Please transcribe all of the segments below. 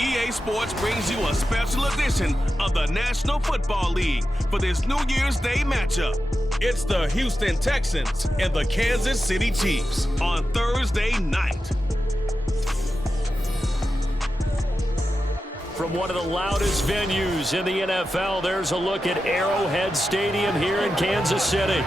EA Sports brings you a special edition of the National Football League for this New Year's Day matchup. It's the Houston Texans and the Kansas City Chiefs on Thursday night. From one of the loudest venues in the NFL, there's a look at Arrowhead Stadium here in Kansas City.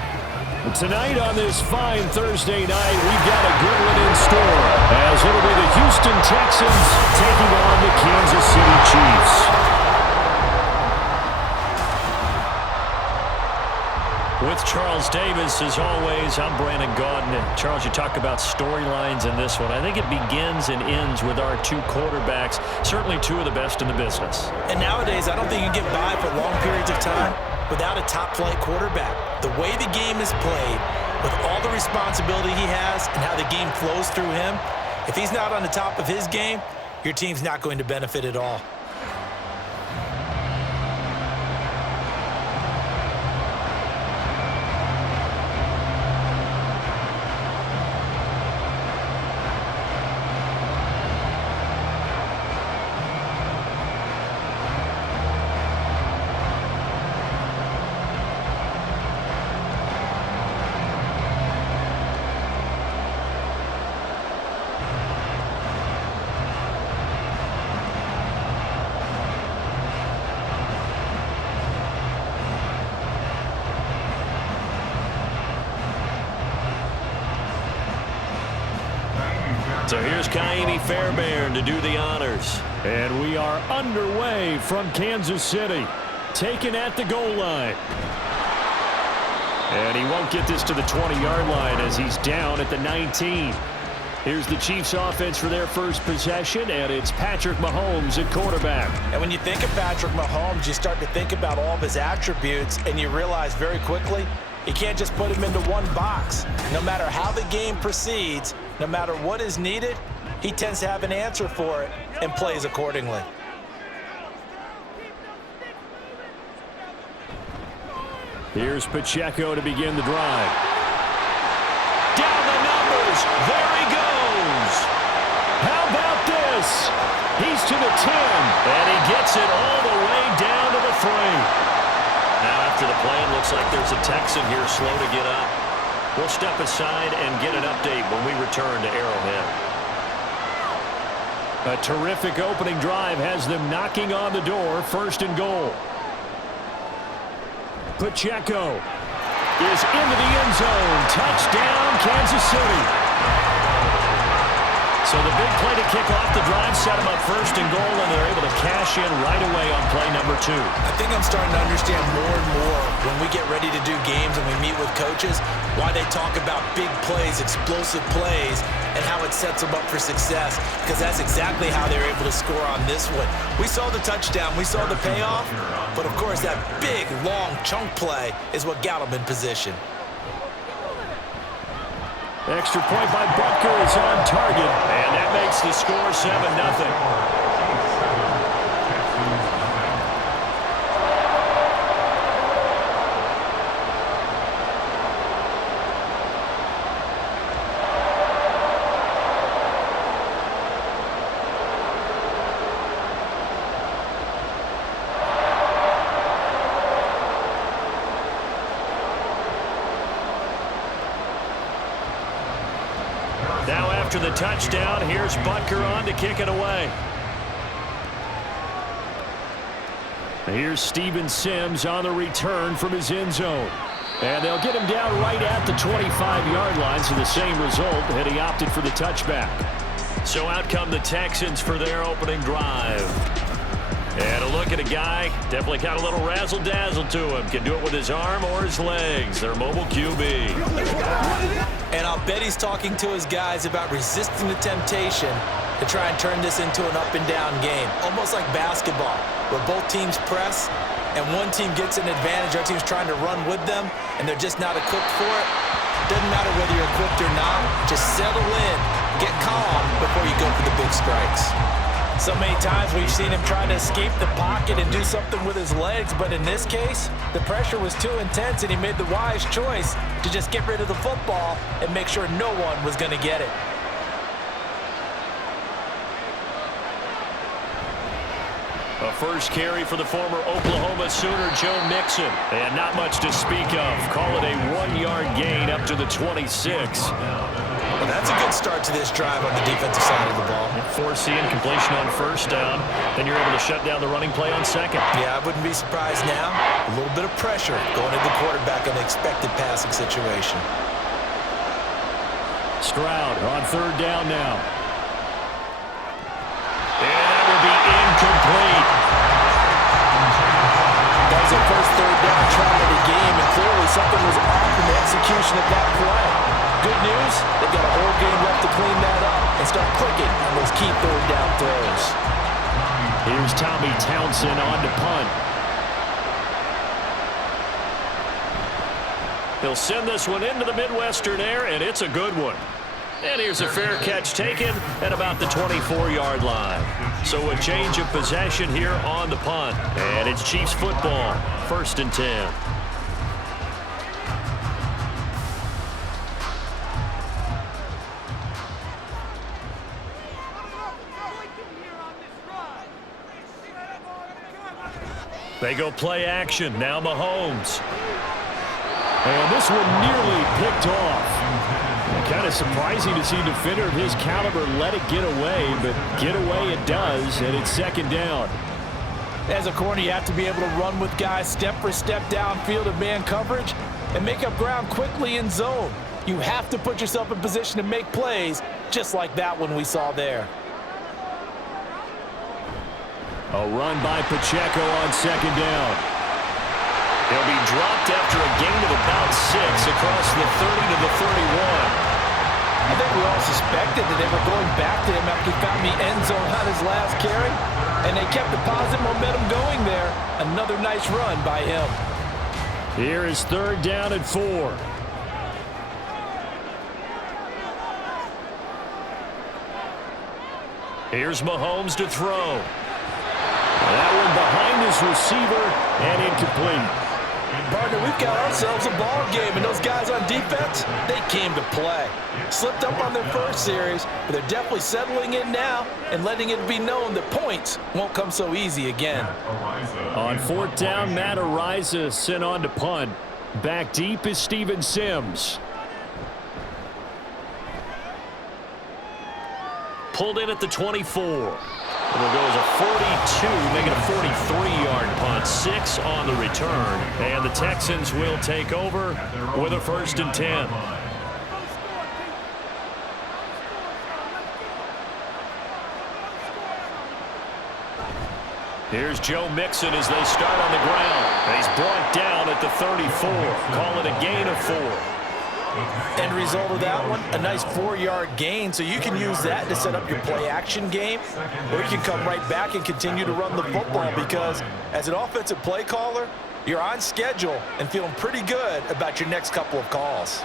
Tonight on this fine Thursday night, we've got a good one in store, as it'll be the Houston Texans taking on the Kansas City Chiefs. With Charles Davis, as always, I'm Brandon Gaudin. Charles, you talk about storylines in this one. I think it begins and ends with our two quarterbacks, certainly two of the best in the business. And nowadays, I don't think you can get by for long periods of time without a top-flight quarterback. The way the game is played, with all the responsibility he has and how the game flows through him, if he's not on the top of his game, your team's not going to benefit at all. So here's Kaimi Fairbairn to do the honors. And we are underway from Kansas City. Taken at the goal line. And he won't get this to the 20-yard line as he's down at the 19. Here's the Chiefs offense for their first possession, and it's Patrick Mahomes at quarterback. And when you think of Patrick Mahomes, you start to think about all of his attributes, and you realize very quickly, you can't just put him into one box. No matter how the game proceeds, no matter what is needed, he tends to have an answer for it and plays accordingly. Here's Pacheco to begin the drive. Down the numbers. There he goes. How about this? He's to the 10, and he gets it all the way down to the 3. Now after the play, it looks like there's a Texan here slow to get up. We'll step aside and get an update when we return to Arrowhead. A terrific opening drive has them knocking on the door, first and goal. Pacheco is into the end zone. Touchdown, Kansas City. So the big play to kick off the drive set them up first and goal, and they're able to cash in right away on play number 2. I think I'm starting to understand more and more when we get ready to do games and we meet with coaches why they talk about big plays, explosive plays, and how it sets them up for success, because that's exactly how they're able to score on this one. We saw the touchdown, we saw the payoff, but of course that big, long chunk play is what got them in position. Extra point by Butker is on target, and that makes the score 7-0. Now after the touchdown, here's Butker on to kick it away. Here's Steven Sims on the return from his end zone. And they'll get him down right at the 25-yard line, so the same result, and he opted for the touchback. So out come the Texans for their opening drive. And a look at a guy, definitely got a little razzle-dazzle to him. Can do it with his arm or his legs. Their mobile QB. And I'll bet he's talking to his guys about resisting the temptation to try and turn this into an up-and-down game. Almost like basketball, where both teams press, and one team gets an advantage, other team's trying to run with them, and they're just not equipped for it. Doesn't matter whether you're equipped or not. Just settle in, get calm before you go for the big strikes. So many times we've seen him try to escape the pocket and do something with his legs, but in this case, the pressure was too intense and he made the wise choice to just get rid of the football and make sure no one was going to get it. A first carry for the former Oklahoma Sooner, Joe Mixon. And not much to speak of. Call it a 1-yard gain up to the 26. Well, that's a good start to this drive on the defensive side of the ball. Foreseeing completion on first down. Then you're able to shut down the running play on second. Yeah, I wouldn't be surprised now. A little bit of pressure going into the quarterback in an expected passing situation. Stroud on third down now. And that will be incomplete. That was their first third down try of the game, and clearly something was off in the execution of that play. Good news, they've got a whole game left to clean that up and start clicking on those key third down throws. Here's Tommy Townsend on to punt. He'll send this one into the Midwestern air, and it's a good one. And here's a fair catch taken at about the 24-yard line. So a change of possession here on the punt. And it's Chiefs football, 1st and 10. They go play action. Now Mahomes. And this one nearly picked off. Kind of surprising to see a defender of his caliber let it get away, but get away it does, and it's 2nd down. As a corner, you have to be able to run with guys step for step downfield of man coverage and make up ground quickly in zone. You have to put yourself in position to make plays, just like that one we saw there. A run by Pacheco on 2nd down. He'll be dropped after a gain of about 6 across the 30 to the 31. I think we all suspected that they were going back to him after he found the end zone on his last carry, and they kept the positive momentum going there. Another nice run by him. Here is 3rd down and 4. Here's Mahomes to throw. That one behind his receiver and incomplete. Partner, we've got ourselves a ball game, and those guys on defense, they came to play. Slipped up on their first series, but they're definitely settling in now and letting it be known that points won't come so easy again. On 4th down, Matt Ariza sent on to punt. Back deep is Steven Sims. Pulled in at the 24. It'll go as a 42, making a 43-yard punt. 6 on the return. And the Texans will take over with a 1st and 10. Here's Joe Mixon as they start on the ground. He's brought down at the 34. Call it a gain of 4. End result of that one, a nice 4-yard gain, so you can use that to set up your play-action game, or you can come right back and continue to run the football because as an offensive play caller, you're on schedule and feeling pretty good about your next couple of calls.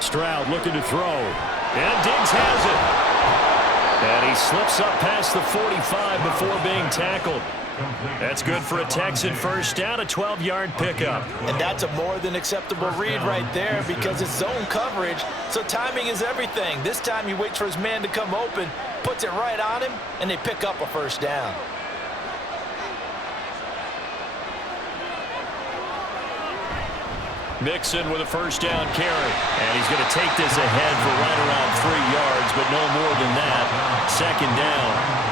Stroud looking to throw, and Diggs has it. And he slips up past the 45 before being tackled. That's good for a Texan first down, a 12-yard pickup. And that's a more than acceptable read right there because it's zone coverage, so timing is everything. This time he waits for his man to come open, puts it right on him, and they pick up a first down. Mixon with a first down carry. And he's going to take this ahead for right around 3 yards, but no more than that. 2nd down.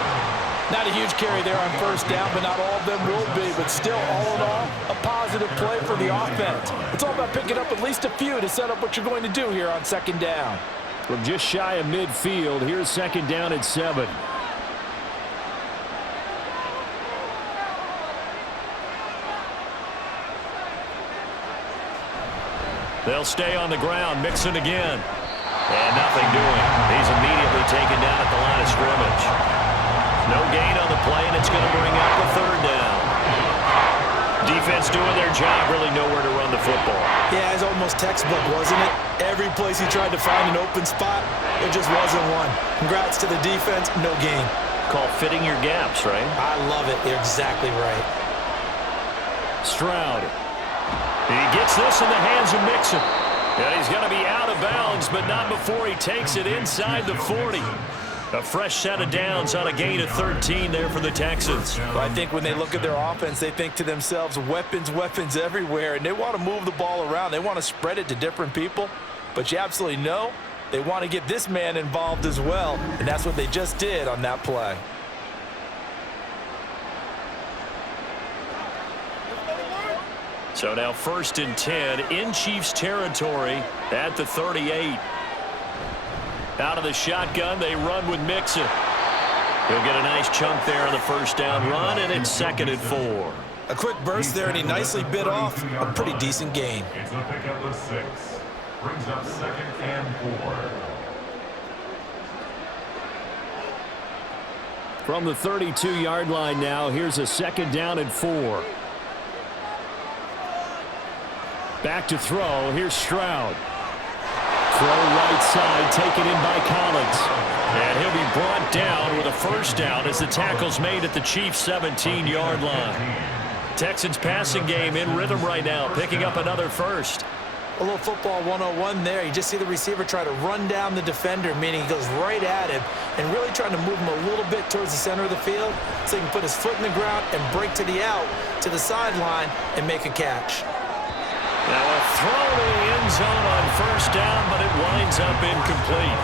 Not a huge carry there on first down, but not all of them will be. But still, all in all, a positive play for the offense. It's all about picking up at least a few to set up what you're going to do here on 2nd down. From just shy of midfield, here's 2nd down at 7. They'll stay on the ground. Mixon again. And nothing doing. He's immediately taken down at the line of scrimmage. No gain on the play, and it's going to bring up the 3rd down. Defense doing their job, really nowhere to run the football. Yeah, it's almost textbook, wasn't it? Every place he tried to find an open spot, there just wasn't one. Congrats to the defense, no gain. Called fitting your gaps, right? I love it. You're exactly right. Stroud. He gets this in the hands of Mixon. Yeah, he's going to be out of bounds, but not before he takes it inside the 40. A fresh set of downs on a gain of 13 there for the Texans. Well, I think when they look at their offense, they think to themselves, weapons, weapons everywhere, and they want to move the ball around. They want to spread it to different people, but you absolutely know they want to get this man involved as well, and that's what they just did on that play. So now 1st and 10 in Chiefs territory at the 38. Out of the shotgun, they run with Mixon. He'll get a nice chunk there on the first down run, and it's 2nd and 4. A quick burst there, and he nicely bit off a pretty decent gain. It's a pickup of 6. Brings up 2nd and 4. From the 32-yard line now, here's a 2nd down and 4. Back to throw. Here's Stroud. Throw right side, taken in by Collins. And he'll be brought down with a first down as the tackle's made at the Chiefs' 17-yard line. Texans passing game in rhythm right now, picking up another first. A little football 101 there. You just see the receiver try to run down the defender, meaning he goes right at him and really trying to move him a little bit towards the center of the field so he can put his foot in the ground and break to the out, to the sideline, and make a catch. Now a throw to the end zone on first down, but it winds up incomplete.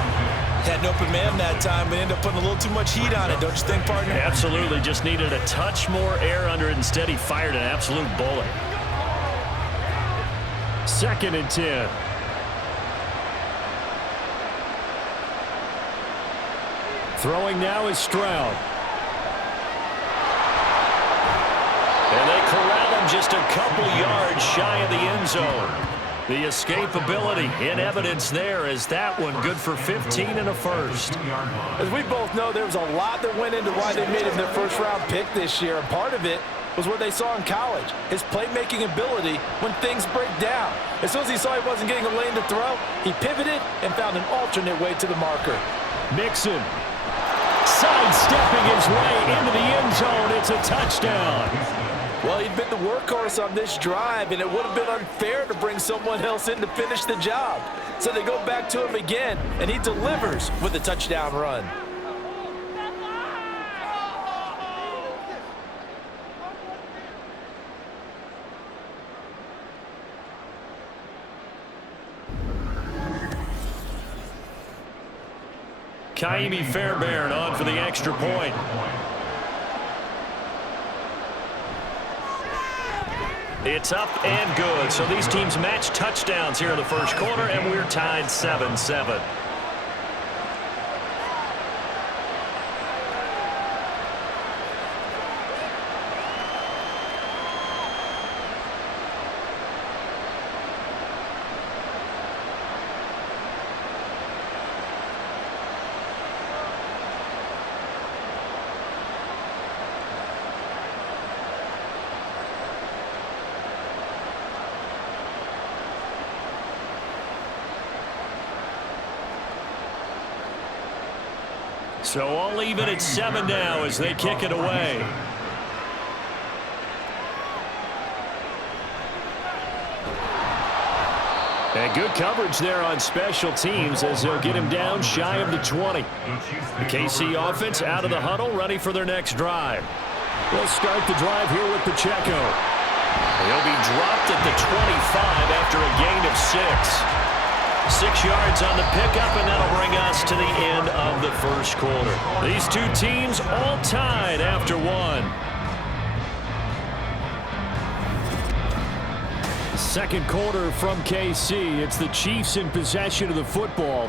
Had an open man that time, but ended up putting a little too much heat on it, don't you think, partner? Absolutely, just needed a touch more air under it. Instead, he fired an absolute bullet. 2nd and 10. Throwing now is Stroud. And they corral him just a couple yards shy of the end zone. The escapability in evidence there as that one good for 15 and a first. As we both know, there was a lot that went into why they made him their first-round pick this year, and part of it was what they saw in college, his playmaking ability when things break down. As soon as he saw he wasn't getting a lane to throw, he pivoted and found an alternate way to the marker. Mixon sidestepping his way into the end zone. It's a touchdown. Well, he'd been the workhorse on this drive, and it would have been unfair to bring someone else in to finish the job. So they go back to him again, and he delivers with a touchdown run. Kaimi Fairbairn on for the extra point. It's up and good. So these teams match touchdowns here in the first quarter, and we're tied 7-7. So all even at 7 now as they kick it away. And good coverage there on special teams as they'll get him down shy of the 20. The KC offense out of the huddle, ready for their next drive. We'll start the drive here with Pacheco. He'll be dropped at the 25 after a gain of 6. 6 yards on the pickup, and that'll bring us to the end of the first quarter. These two teams all tied after one. Second quarter from KC. It's the Chiefs in possession of the football.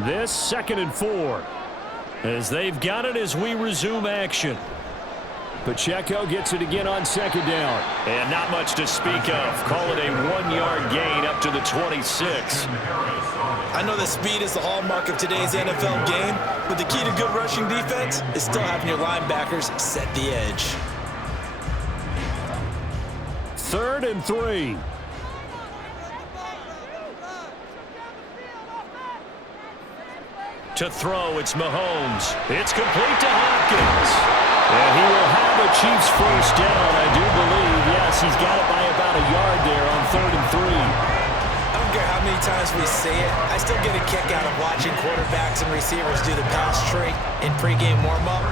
This 2nd and 4. As they've got it as we resume action. Pacheco gets it again on 2nd down. And not much to speak of. Call it a 1-yard gain up to the 26. I know that speed is the hallmark of today's NFL game, but the key to good rushing defense is still having your linebackers set the edge. 3rd and 3. To throw, it's Mahomes. It's complete to Hopkins. And he will have a Chiefs first down, I do believe. Yes, he's got it by about a yard there on 3rd and 3. I don't care how how many times we see it. I still get a kick out of watching quarterbacks and receivers do the pass tree in pregame warm-up.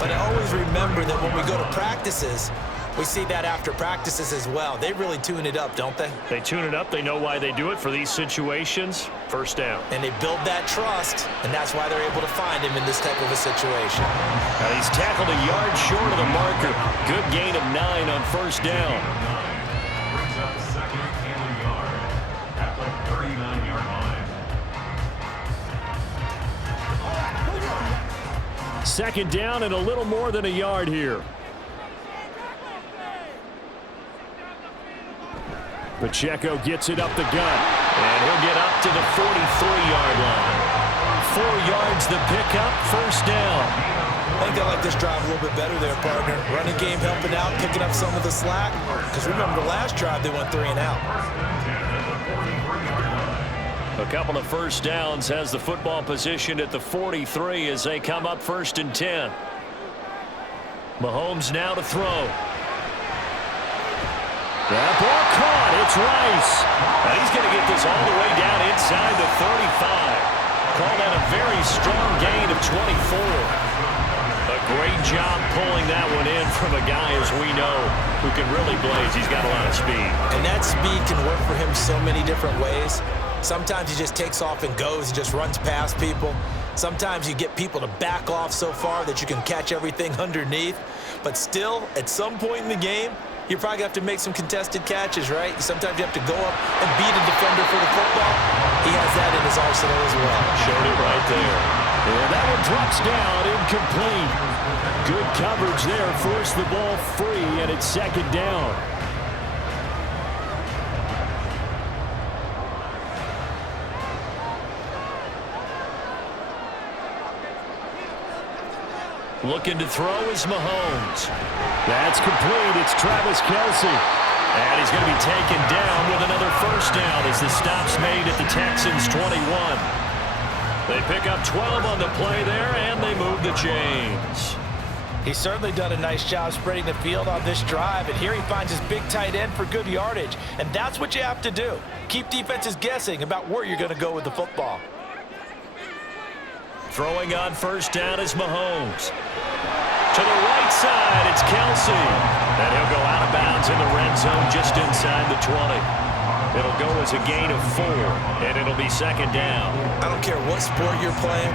But I always remember that when we go to practices, we see that after practices as well. They really tune it up, don't they? They tune it up. They know why they do it for these situations. First down. And they build that trust, and that's why they're able to find him in this type of a situation. Now he's tackled a yard short of the marker. Good gain of 9 on first down. Brings up second and a yard at the 39-yard line. Second down and a little more than a yard here. Pacheco gets it up the gut, and he'll get up to the 43-yard line. 4 yards the pickup, first down. I think they like this drive a little bit better there, partner. Running game helping out, picking up some of the slack. Because remember, the last drive, they went 3 and out. A couple of first downs has the football position at the 43 as they come up 1st and 10. Mahomes now to throw. That ball caught. It's Rice. And he's going to get this all the way down inside the 35. Call that a very strong gain of 24. A great job pulling that one in from a guy, as we know, who can really blaze. He's got a lot of speed. And that speed can work for him so many different ways. Sometimes he just takes off and goes, just runs past people. Sometimes you get people to back off so far that you can catch everything underneath. But still, at some point in the game, you probably have to make some contested catches, right? Sometimes you have to go up and beat a defender for the football. He has that in his arsenal as well. Showed it right there. And that one drops down, incomplete. Good coverage there, forced the ball free, and it's second down. Looking to throw is Mahomes. That's complete. It's Travis Kelce. And he's going to be taken down with another first down as the stop's made at the Texans' 21. They pick up 12 on the play there, and they move the chains. He's certainly done a nice job spreading the field on this drive, and here he finds his big tight end for good yardage. And that's what you have to do. Keep defenses guessing about where you're going to go with the football. Throwing on first down is Mahomes. To the right side, it's Kelce. And he'll go out of bounds in the red zone just inside the 20. It'll go as a gain of 4, and it'll be second down. I don't care what sport you're playing.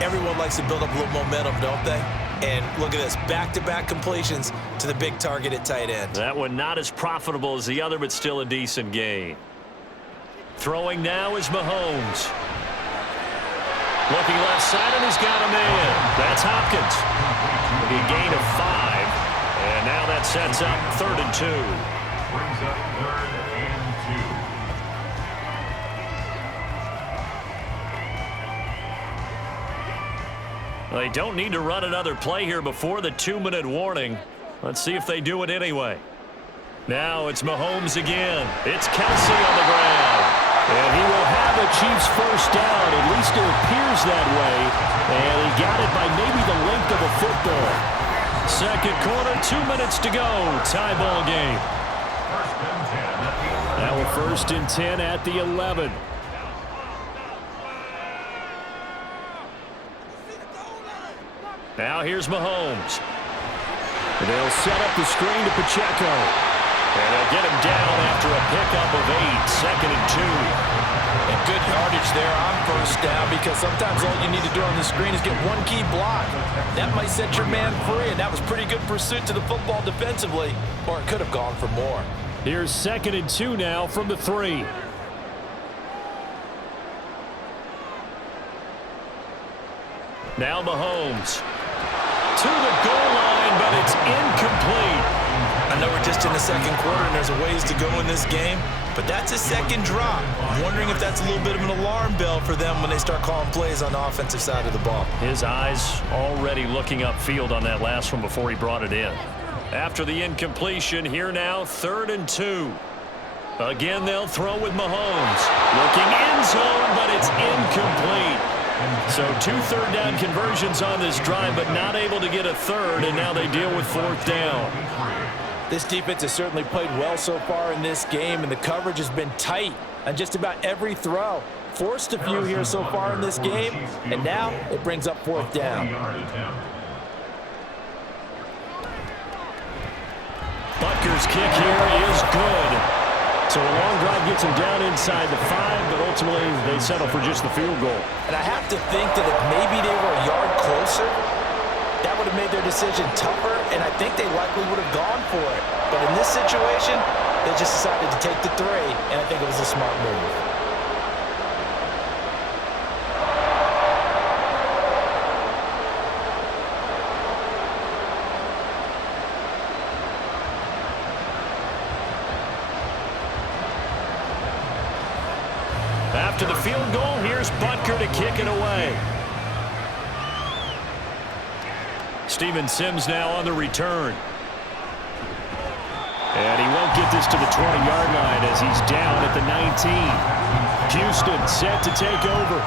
Everyone likes to build up a little momentum, don't they? And look at this, back-to-back completions to the big target at tight end. That one not as profitable as the other, but still a decent gain. Throwing now is Mahomes. Looking left side, and he's got a man. That's Hopkins. A gain of 5. And now that sets up 3rd and 2. Brings up 3rd and 2. They don't need to run another play here before the 2-minute warning. Let's see if they do it anyway. Now it's Mahomes again. It's Kelce on the ground. And he will have the Chiefs first down. At least it appears that way. And he got it by maybe the length of a football. Second quarter, 2 minutes to go. Tie ball game. Now a 1st and 10 at the 11. Now here's Mahomes. They'll set up the screen to Pacheco. And they'll get him down after a pickup of 8, 2nd and 2. And good yardage there on first down, because sometimes all you need to do on the screen is get one key block. That might set your man free, and that was pretty good pursuit to the football defensively, or it could have gone for more. Here's 2nd and 2 now from the 3. Now Mahomes. To the goal line, but it's incomplete. I know we're just in the second quarter and there's a ways to go in this game, but that's a second drop. I'm wondering if that's a little bit of an alarm bell for them when they start calling plays on the offensive side of the ball. His eyes already looking upfield on that last one before he brought it in. After the incompletion, here now, 3rd and 2. Again, they'll throw with Mahomes. Looking end zone, but it's incomplete. So 2 third down conversions on this drive, but not able to get a third, and now they deal with 4th down. This defense has certainly played well so far in this game, and the coverage has been tight on just about every throw. Forced a few here so far in this game, and now it brings up fourth down. Butker's kick here is good. So a long drive gets him down inside the 5, but ultimately they settle for just the field goal. And I have to think that if maybe they were a yard closer, that would have made their decision tougher, and I think they likely would have gone for it. But in this situation, they just decided to take the 3, and I think it was a smart move. After the field goal, here's Butker to kick it away. Steven Sims now on the return. And he won't get this to the 20-yard line as he's down at the 19. Houston set to take over.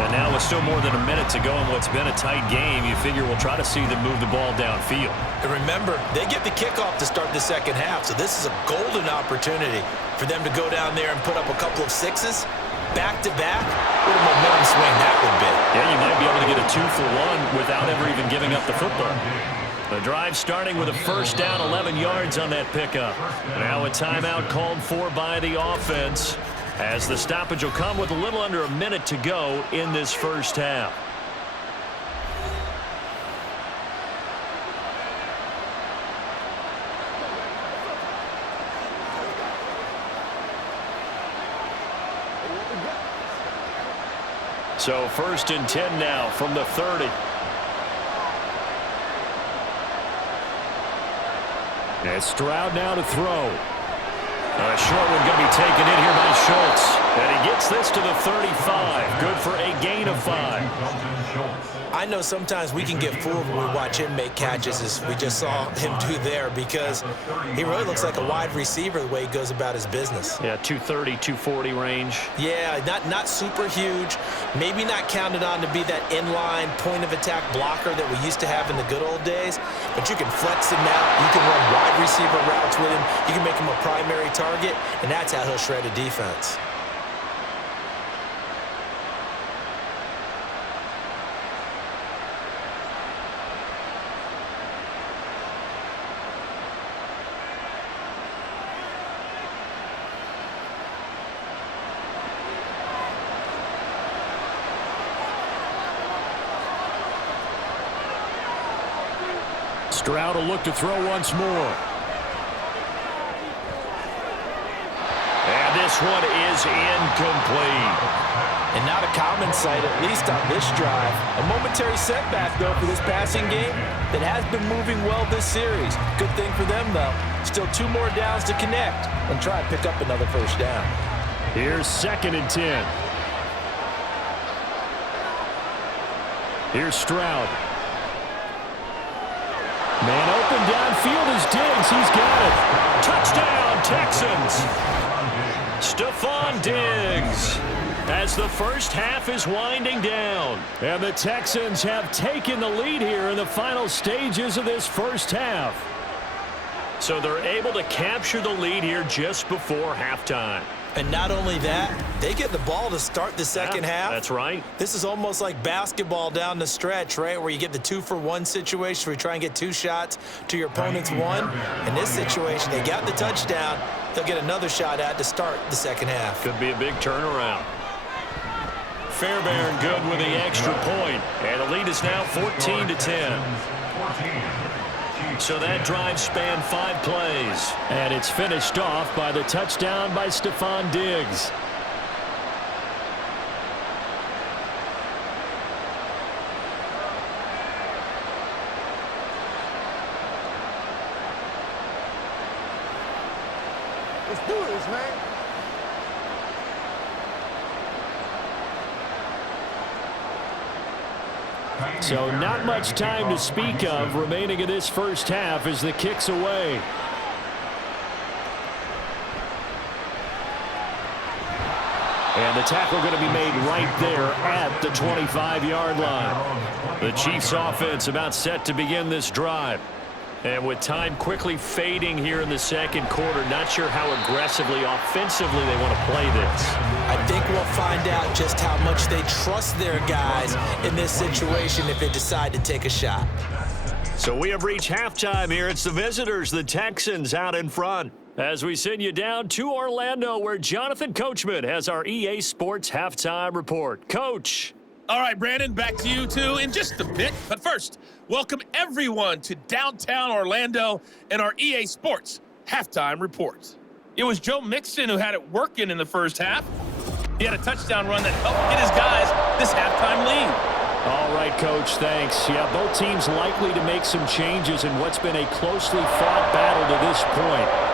And now with still more than a minute to go in what's been a tight game, you figure we'll try to see them move the ball downfield. And remember, they get the kickoff to start the second half, so this is a golden opportunity for them to go down there and put up a couple of 6s. Back-to-back, what a momentum swing that would be. Yeah, you might be able to get a 2-for-1 without ever even giving up the football. The drive starting with a first down, 11 yards on that pickup. Now a timeout called for by the offense, as the stoppage will come with a little under a minute to go in this first half. So 1st and 10 now from the 30. And Stroud now to throw. A short one going to be taken in here by Schultz. And he gets this to the 35. Good for a gain of 5. I know sometimes we can get fooled when we watch him make catches, as we just saw him do there, because he really looks like a wide receiver the way he goes about his business. Yeah, 230, 240 range. Yeah, not super huge. Maybe not counted on to be that inline point-of-attack blocker that we used to have in the good old days, but you can flex him out. You can run wide receiver routes with him. You can make him a primary target, and that's how he'll shred a defense. Stroud will look to throw once more. And this one is incomplete. And not a common sight, at least on this drive. A momentary setback, though, for this passing game that has been moving well this series. Good thing for them, though. Still 2 more downs to connect and try and pick up another first down. Here's 2nd and 10. Here's Stroud. Man open downfield is Diggs. He's got it. Touchdown, Texans. Stephon Diggs. As the first half is winding down. And the Texans have taken the lead here in the final stages of this first half. So they're able to capture the lead here just before halftime. And not only that, they get the ball to start the second half. That's right. This is almost like basketball down the stretch, right, where you get the 2-for-1 situation where you try and get 2 shots to your opponent's 1. In this situation, they got the touchdown. They'll get another shot at to start the second half. Could be a big turnaround. Fairbairn good with the extra point. And the lead is now 14-10. So that drive spanned 5 plays. And it's finished off by the touchdown by Stephon Diggs. Let's do this, man. So not much time to speak of remaining in this first half as the kick's away. And the tackle going to be made right there at the 25-yard line. The Chiefs offense about set to begin this drive. And with time quickly fading here in the second quarter, not sure how aggressively, offensively they want to play this. I think we'll find out just how much they trust their guys in this situation if they decide to take a shot. So we have reached halftime here. It's the visitors, the Texans, out in front. As we send you down to Orlando, where Jonathan Coachman has our EA Sports halftime report. Coach. All right, Brandon, back to you two in just a bit. But first, welcome everyone to downtown Orlando and our EA Sports halftime report. It was Joe Mixon who had it working in the first half. He had a touchdown run that helped get his guys this halftime lead. All right, Coach, thanks. Yeah, both teams likely to make some changes in what's been a closely fought battle to this point.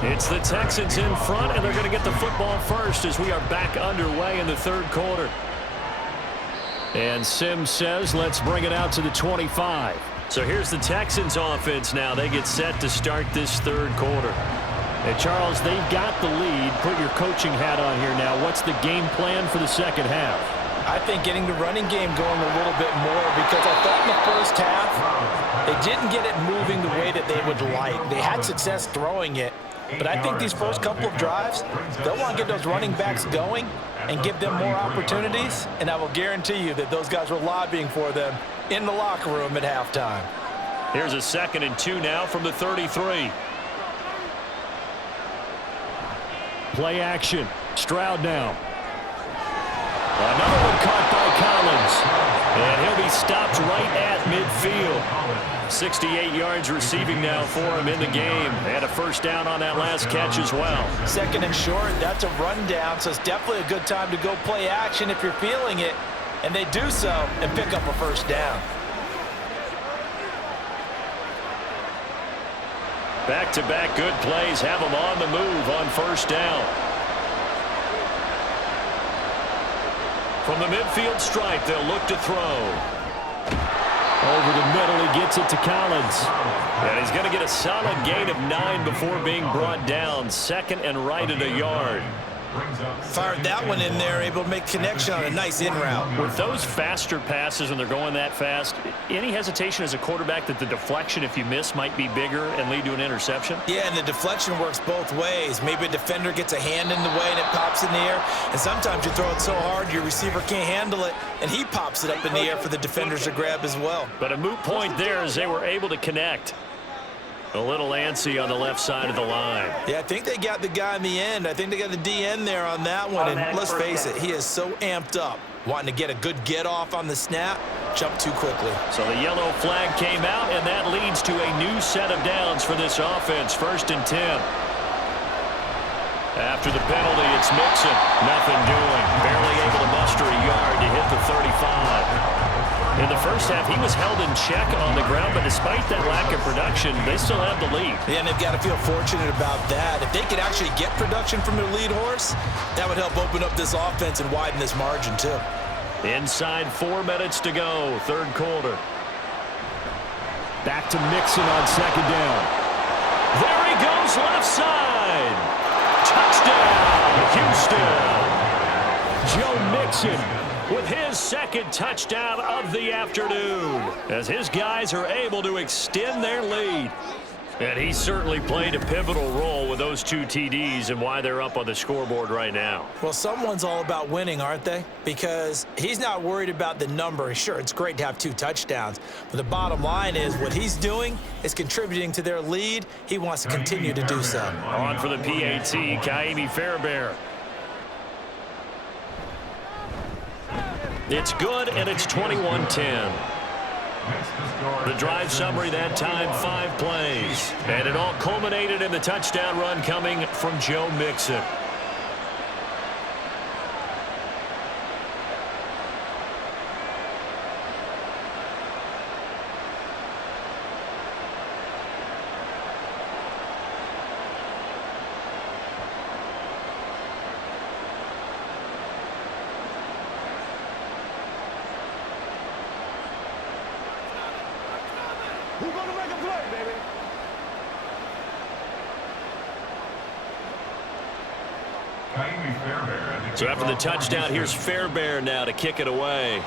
It's the Texans in front, and they're going to get the football first as we are back underway in the third quarter. And Sims says, let's bring it out to the 25. So here's the Texans offense now. They get set to start this third quarter. And Charles, they've got the lead. Put your coaching hat on here now. What's the game plan for the second half? I think getting the running game going a little bit more, because I thought in the first half they didn't get it moving the way that they would like. They had success throwing it. But I think these first couple of drives, they'll want to get those running backs going and give them more opportunities. And I will guarantee you that those guys were lobbying for them in the locker room at halftime. Here's a 2nd and 2 now from the 33. Play action. Stroud now. Another one caught by Collins. And he'll be stopped right at midfield. 68 yards receiving now for him in the game. And a first down on that last catch as well. 2nd and short, that's a rundown, so it's definitely a good time to go play action if you're feeling it. And they do so and pick up a first down. Back-to-back good plays have them on the move on first down. From the midfield stripe, they'll look to throw. Over the middle, he gets it to Collins. And he's going to get a solid gain of 9 before being brought down. 2nd and right at a yard. Fired that one in there, able to make connection on a nice in route. With those faster passes when they're going that fast, any hesitation as a quarterback that the deflection, if you miss, might be bigger and lead to an interception? Yeah, and the deflection works both ways. Maybe a defender gets a hand in the way and it pops in the air. And sometimes you throw it so hard your receiver can't handle it, and he pops it up in the air for the defenders to grab as well. But a moot point there as they were able to connect. A little antsy on the left side of the line. Yeah, I think they got the guy in the end. I think they got the DN there on that one. And let's face it, he is so amped up, wanting to get a good get-off on the snap, jump too quickly. So the yellow flag came out, and that leads to a new set of downs for this offense. 1st and 10. After the penalty, it's Mixon. Nothing doing. Barely able to muster a yard to hit the 35. In the first half, he was held in check on the ground, but despite that lack of production, they still have the lead. Yeah, and they've got to feel fortunate about that. If they could actually get production from their lead horse, that would help open up this offense and widen this margin, too. Inside 4 minutes to go, third quarter. Back to Mixon on 2nd down. There he goes, left side. Touchdown, Houston. Joe Mixon with his 2nd touchdown of the afternoon, as his guys are able to extend their lead. And he certainly played a pivotal role with those 2 TDs and why they're up on the scoreboard right now. Well, someone's all about winning, aren't they? Because he's not worried about the number. Sure, it's great to have 2 touchdowns, but the bottom line is what he's doing is contributing to their lead. He wants to continue to do so. On for the PAT, Kaimi Fairbairn. It's good, and it's 21-10. The drive summary that time, 5 plays. And it all culminated in the touchdown run coming from Joe Mixon. Who's going to make a play, baby? So after the touchdown, here's Fairbairn now to kick it away.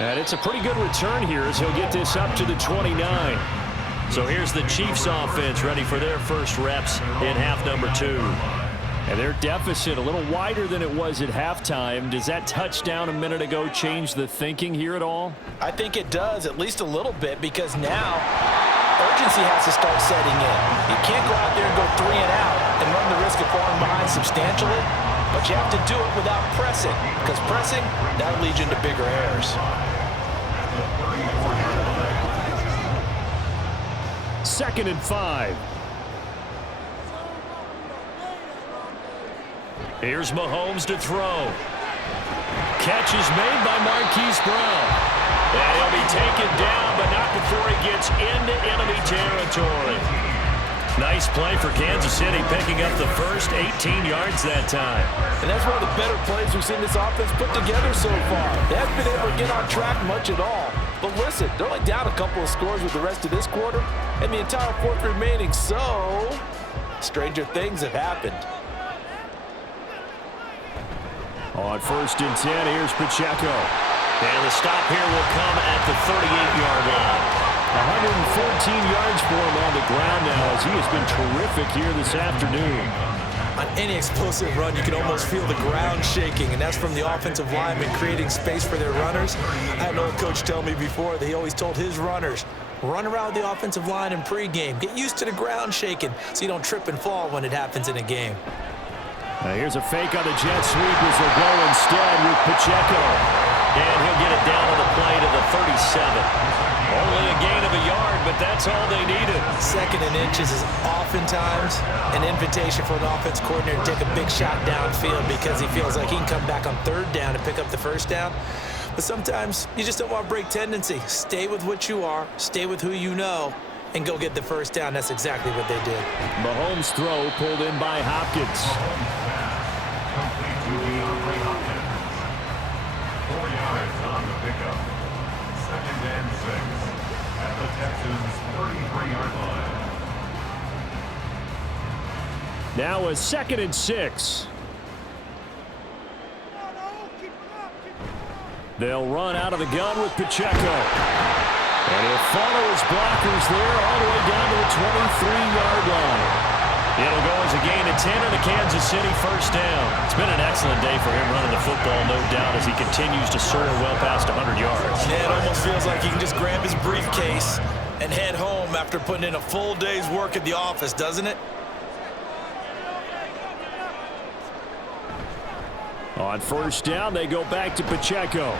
And it's a pretty good return here as he'll get this up to the 29. So here's the Chiefs offense ready for their first reps in half number 2. And their deficit a little wider than it was at halftime. Does that touchdown a minute ago change the thinking here at all? I think it does, at least a little bit, because now urgency has to start setting in. You can't go out there and go 3 and out and run the risk of falling behind substantially, but you have to do it without pressing, because pressing, that'll lead you into bigger errors. Second and 5. Here's Mahomes to throw. Catch is made by Marquise Brown. And he'll be taken down, but not before he gets into enemy territory. Nice play for Kansas City, picking up the first 18 yards that time. And that's one of the better plays we've seen this offense put together so far. They haven't been able to get on track much at all. But listen, they're only down a couple of scores with the rest of this quarter and the entire fourth remaining, so stranger things have happened. On 1st and 10, here's Pacheco. And the stop here will come at the 38-yard line. 114 yards for him on the ground now as he has been terrific here this afternoon. On any explosive run, you can almost feel the ground shaking, and that's from the offensive linemen creating space for their runners. I had an old coach tell me before that he always told his runners, run around the offensive line in pregame. Get used to the ground shaking so you don't trip and fall when it happens in a game. Now here's a fake on the jet sweep as they'll go instead with Pacheco. And he'll get it down on the play to the 37. Only a gain of a yard, but that's all they needed. 2nd and inches is oftentimes an invitation for an offense coordinator to take a big shot downfield because he feels like he can come back on 3rd down and pick up the 1st down. But sometimes you just don't want to break tendency. Stay with what you are, stay with who you know, and go get the 1st down. That's exactly what they did. Mahomes' throw pulled in by Hopkins. 4 yards on the pickup. 2nd and 6 at the Texans' 33-yard line. Now a 2nd and 6. They'll run out of the gun with Pacheco. And he'll follow his blockers there all the way down to the 23-yard line. It'll go as a gain of 10 and a Kansas City 1st down. It's been an excellent day for him running the football, no doubt, as he continues to soar well past 100 yards. Yeah, it almost feels like he can just grab his briefcase and head home after putting in a full day's work at the office, doesn't it? On 1st down, they go back to Pacheco.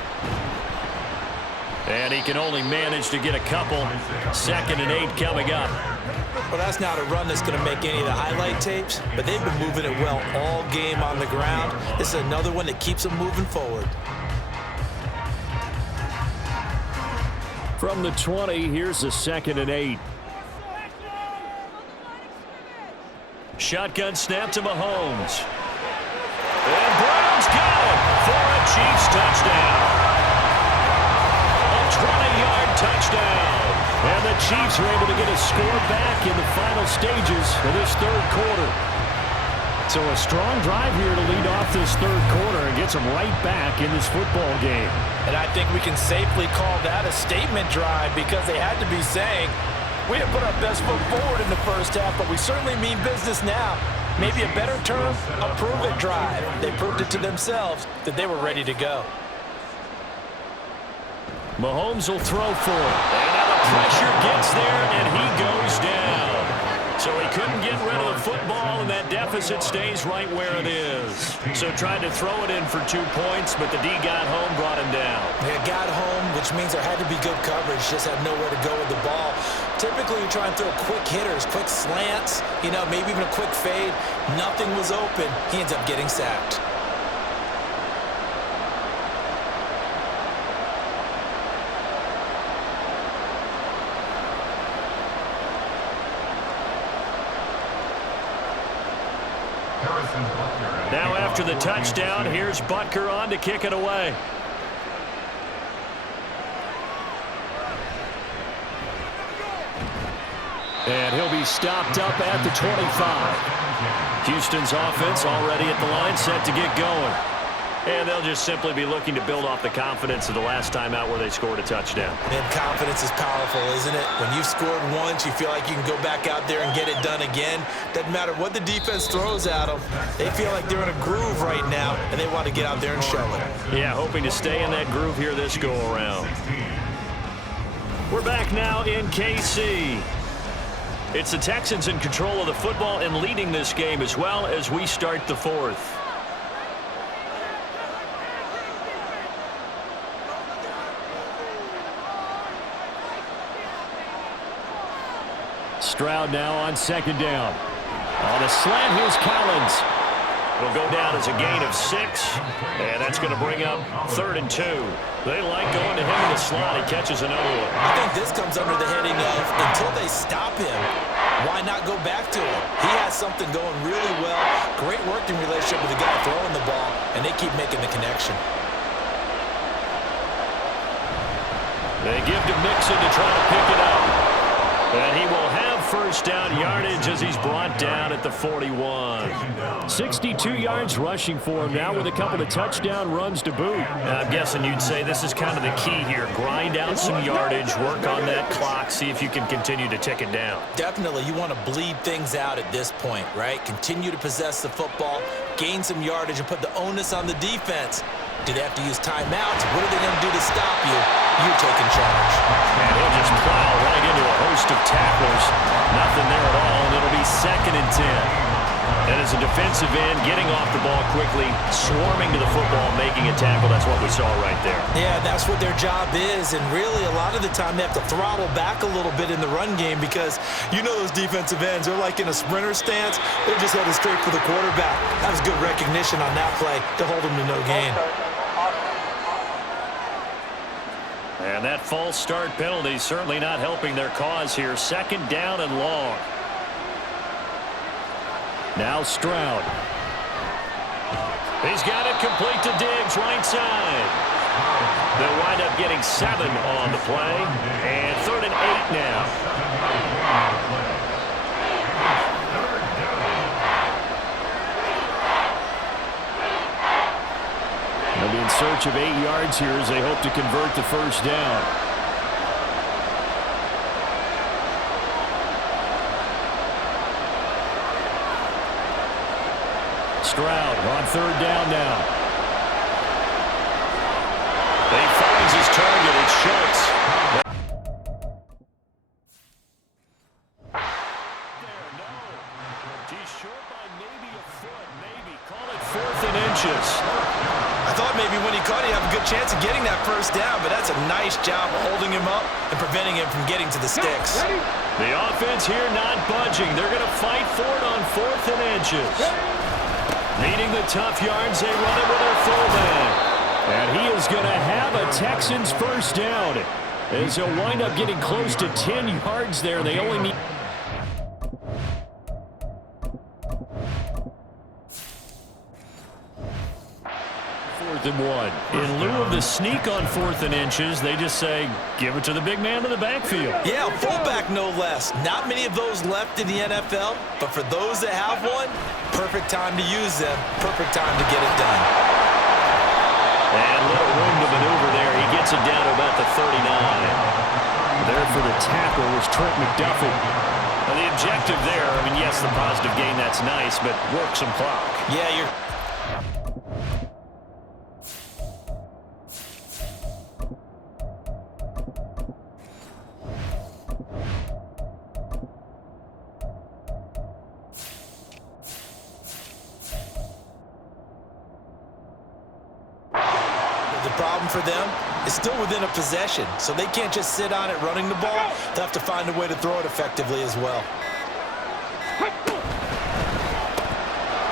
And he can only manage to get a couple. 2nd and 8 coming up. Well, that's not a run that's going to make any of the highlight tapes, but they've been moving it well all game on the ground. This is another one that keeps them moving forward. From the 20, here's a 2nd and 8. Shotgun snap to Mahomes. And Brown's got it for a Chiefs touchdown. A 20-yard touchdown. And the Chiefs are able to get a score back in the final stages of this 3rd quarter. So a strong drive here to lead off this 3rd quarter and gets them right back in this football game. And I think we can safely call that a statement drive because they had to be saying, we didn't put our best foot forward in the 1st half, but we certainly mean business now. Maybe a better term, a prove-it drive. They proved it to themselves that they were ready to go. Mahomes will throw for it. And now the pressure gets there, and he goes down. So he couldn't get rid of the football, and that deficit stays right where it is. So tried to throw it in for 2 points, but the D got home, brought him down. They got home, which means there had to be good coverage, just had nowhere to go with the ball. Typically, you try and throw quick hitters, quick slants, maybe even a quick fade. Nothing was open. He ends up getting sacked. Now after the touchdown, here's Butker on to kick it away. And he'll be stopped up at the 25. Houston's offense already at the line, set to get going. And they'll just simply be looking to build off the confidence of the last time out where they scored a touchdown. And confidence is powerful, isn't it? When you've scored once, you feel like you can go back out there and get it done again. Doesn't matter what the defense throws at them. They feel like they're in a groove right now, and they want to get out there and show it. Yeah, hoping to stay in that groove here this go-around. We're back now in KC. It's the Texans in control of the football and leading this game as well as we start the fourth. Stroud now on second down. On the slant, here's Collins. Will go down as a gain of 6, and that's going to bring up 3rd and 2. They like going to him in the slot. He catches another one. I think this comes under the heading of until they stop him, why not go back to him? He has something going really well. Great working relationship with the guy throwing the ball, and they keep making the connection. They give to Mixon to try to pick it up. And he will have first down yardage as he's brought down at the 41. 62 yards rushing for him now with a couple of touchdown runs to boot. I'm guessing you'd say this is kind of the key here. Grind out some yardage, work on that clock, see if you can continue to tick it down. Definitely, you want to bleed things out at this point, right? Continue to possess the football, gain some yardage, and put the onus on the defense. Do they have to use timeouts? What are they going to do to stop you? You're taking charge. And he'll just plow right into a host of tacklers. Nothing there at all, and it'll be 2nd and 10. And as a defensive end, getting off the ball quickly, swarming to the football, making a tackle, that's what we saw right there. Yeah, that's what their job is, and really a lot of the time they have to throttle back a little bit in the run game because you know those defensive ends, they're like in a sprinter stance. They're just headed straight for the quarterback. That was good recognition on that play to hold them to no gain. And that false start penalty certainly not helping their cause here. 2nd down and long. Now Stroud. He's got it complete to Diggs, right side. They'll wind up getting 7 on the play. And 3rd and 8 now. They'll be in search of 8 yards here as they hope to convert the first down. Stroud on 3rd down now. He finds his target. It's Schultz. He's short by maybe a foot, maybe. Call it 4th and inches. I thought maybe when he caught it, he'd have a good chance of getting that first down, but that's a nice job of holding him up and preventing him from getting to the sticks. The offense here not budging. They're going to fight for it on 4th and inches. Needing the tough yards, they run it with their fullback. And he is going to have a Texans first down. As he'll wind up getting close to 10 yards there. They only need... 4th and 1. In lieu of the sneak on 4th and inches, they just say, give it to the big man in the backfield. Yeah, fullback no less. Not many of those left in the NFL, but for those that have one, perfect time to use them, perfect time to get it done. And little room to maneuver there. He gets it down to about the 39. There for the tackle was Trent McDuffie. Now the objective there, I mean, yes, the positive gain, that's nice, but work some clock. Yeah, you're... The problem for them is still within a possession, so they can't just sit on it running the ball. They'll have to find a way to throw it effectively as well.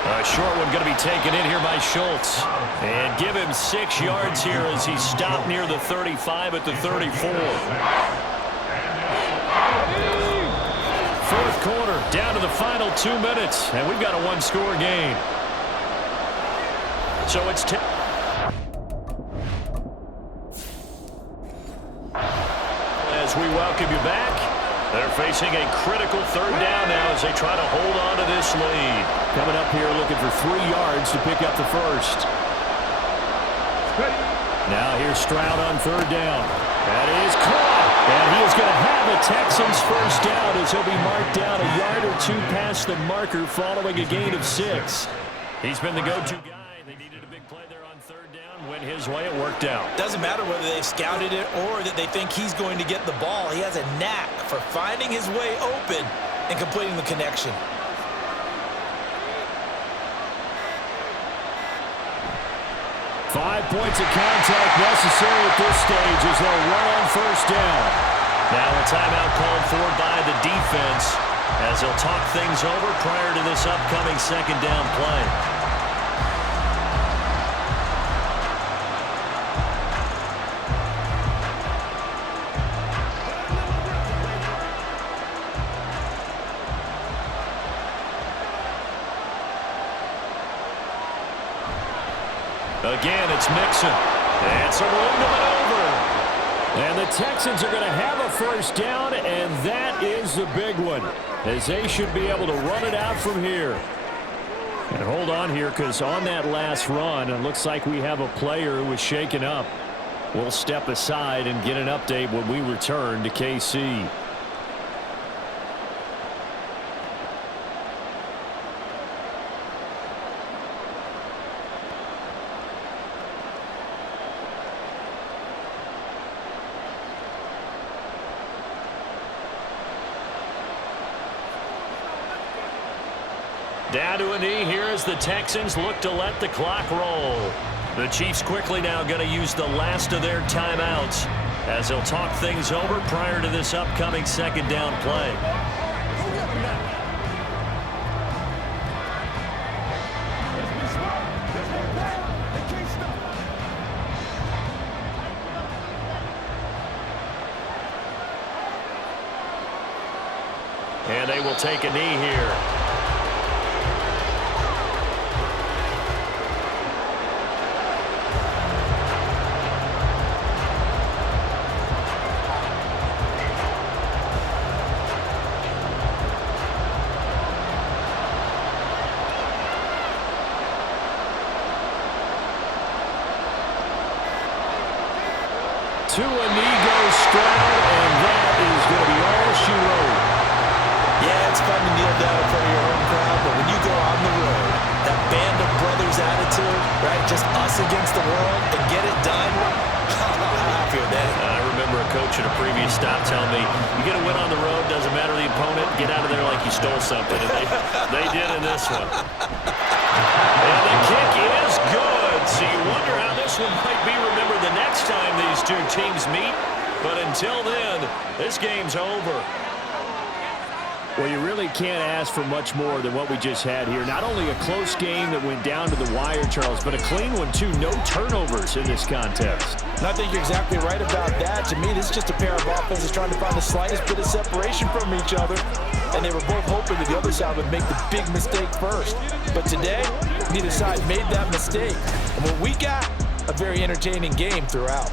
A short one going to be taken in here by Schultz. And give him 6 yards here as he stopped near the 35 at the 34. fourth quarter, down to the final 2 minutes, and we've got a one-score game. So it's as we welcome you back. They're facing a critical third down now as they try to hold on to this lead. Coming up here looking for 3 yards to pick up the first. Now here's Stroud on third down. That is caught. And he is going to have the Texans first down as he'll be marked down a yard or 2 past the marker following a gain of 6. He's been the go-to guy. They needed a big play there on third down. Went his way. It worked out. Doesn't matter whether they've scouted it or that they think he's going to get the ball. He has a knack for finding his way open and completing the connection. Five points of contact necessary at this stage as they'll run on first down. Now a timeout called for by the defense as they'll talk things over prior to this upcoming second down play. Again, it's Mixon. And some room to maneuver. And the Texans are going to have a first down, and that is the big one, as they should be able to run it out from here. And hold on here, because on that last run, it looks like we have a player who was shaken up. We'll step aside and get an update when we return to KC. Down to a knee here as the Texans look to let the clock roll. The Chiefs quickly now going to use the last of their timeouts as they'll talk things over prior to this upcoming second down play. And they will take a knee here. To a knee goes Stroud, and that is going to be all she wrote. Yeah, it's fun to kneel down in front of your home crowd, but when you go on the road, that band of brothers attitude, right, just us against the world, and get it done, I feel that. I remember a coach at a previous stop telling me, you get a win on the road, doesn't matter the opponent, get out of there like you stole something. And they did in this one. And the kick is good. So you wonder how this one might be remembered the next time these two teams meet. But until then, this game's over. Well, you really can't ask for much more than what we just had here. Not only a close game that went down to the wire, Charles, but a clean one, too. No turnovers in this contest. And I think you're exactly right about that. To me, this is just a pair of offenses trying to find the slightest bit of separation from each other. And they were both hoping that the other side would make the big mistake first. But today, neither side made that mistake. And what we got, a very entertaining game throughout.